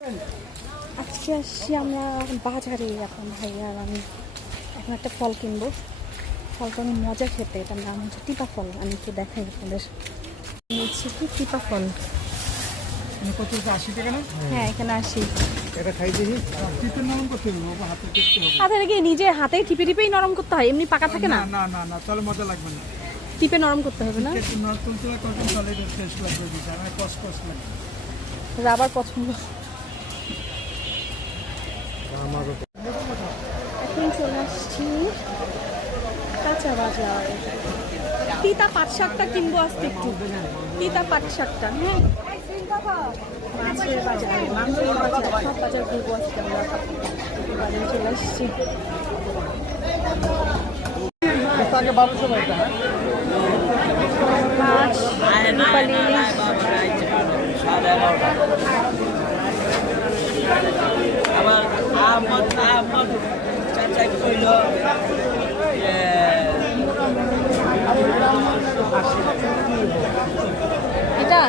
আজকে আসছি আমরা বাজারে। এখন ভাইয়া আর আমি এখন একটা ফল কিনবো। ফলটা অনেক মজা খেতে, এটার নাম হচ্ছে টিপা ফল। আমি একটু দেখাই আপনাদের। নিচ্ছি কি টিপা ফল। কত 80 টাকা না? হ্যাঁ, এখানে আসি। এটা খাই দিই। টিপে নরম করতে হবে, বাবা হাতে টিপতে হবে। আচ্ছা, নাকি নিজে হাতে টিপে টিপেই নরম করতে হয়? এমনি পাকা থাকে না? না না না, তাহলে মজা লাগবে না। টিপে নরম করতে হবে না? একটু তুলতুলা করবেন, তাহলে এটা ফ্রেশ লাগবে, দিতে আমার কস কস লাগবে। রাবার পছন্দ। এখন চলে আসছি কাঁচা বাজার। তিতা পাট শাকটা কিনবো আজকে একটু। তিতা পাট শাকটা, হ্যাঁ। মাছের বাজার, মাংসের বাজার, সব বাজার ঘুরবো আজকে আমরা। বাজারে চলে আসছি। আগে 1200 টাকা। মাছ, রূপালী ইলিশ। আবার আহমদ চাচা কইল এটা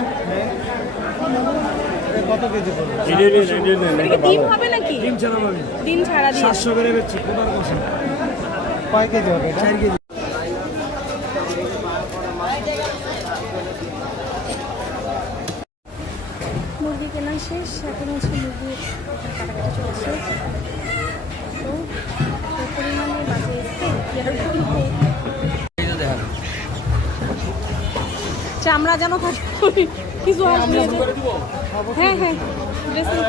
কত কেজি পড়বে? এটা কি ডিম হবে নাকি? ডিম ছাড়া পাবেন। ডিম ছাড়া দিয়ে 700 করে বেচছি, কোনার কষা। কয় কেজি হবে? 4 কেজি। মুরগি কেনা শেষ। এখন হচ্ছে মুরগি কাটাকাটি চলছে। তো এই পরিমাণে বাজে এসছে চামড়া যেন থাকে, কিছু হাঁস নিয়ে যাই। হ্যাঁ হ্যাঁ, ড্রেসিং।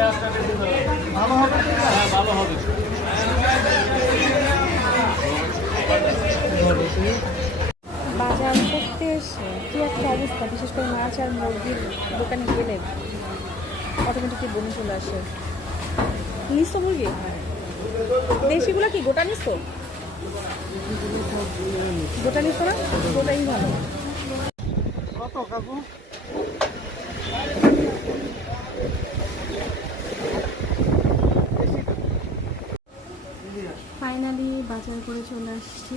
বাজার করতে এসে কি একটা অবস্থা, বিশেষ করে মাছ আর মুরগির দোকানে গেলে অটোমেটিকলি বমি চলে আসে। নিছো মুরগি? দেশিগুলো কি গোটা নিছো? গোটা নিছো না? গোটাই ভালো। কত কাকু? ফাইনালি বাজার করে চলে আসছি।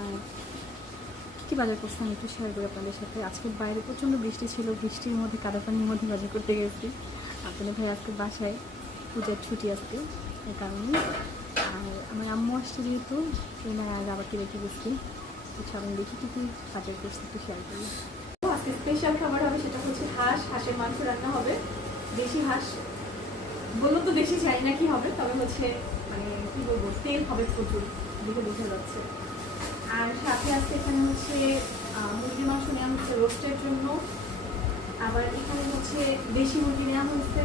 আর কি বাজার করছিলাম একটু শেয়ার করি আপনাদের সাথে। আজকে বাইরে প্রচণ্ড বৃষ্টি ছিল, বৃষ্টির মধ্যে কাদা পানির মধ্যে বাজার করতে গেছি। আপনাদের ভাই আজকে বাসায় পূজার ছুটি আসছে, এই কারণে। আর আমার আম্মু আসছে যেহেতু, এই না আগে আবার রেখে গেছি। তো চলেন দেখি কী কী বাজার করছি একটু শেয়ার করি। আজকে স্পেশাল খাবার হবে, সেটা হচ্ছে হাঁসের মাংস রান্না হবে। দেশি হাঁস বললো তো, দেশি চাই না কি হবে, তবে হচ্ছে মানে কি বলবো, তেল হবে প্রচুর, দেখে বোঝা যাচ্ছে। আর সাথে আছে এখানে হচ্ছে মুরগির মাংস নেওয়া হচ্ছে রোস্টের জন্য। আবার এখানে হচ্ছে দেশি মুরগি নেওয়া হচ্ছে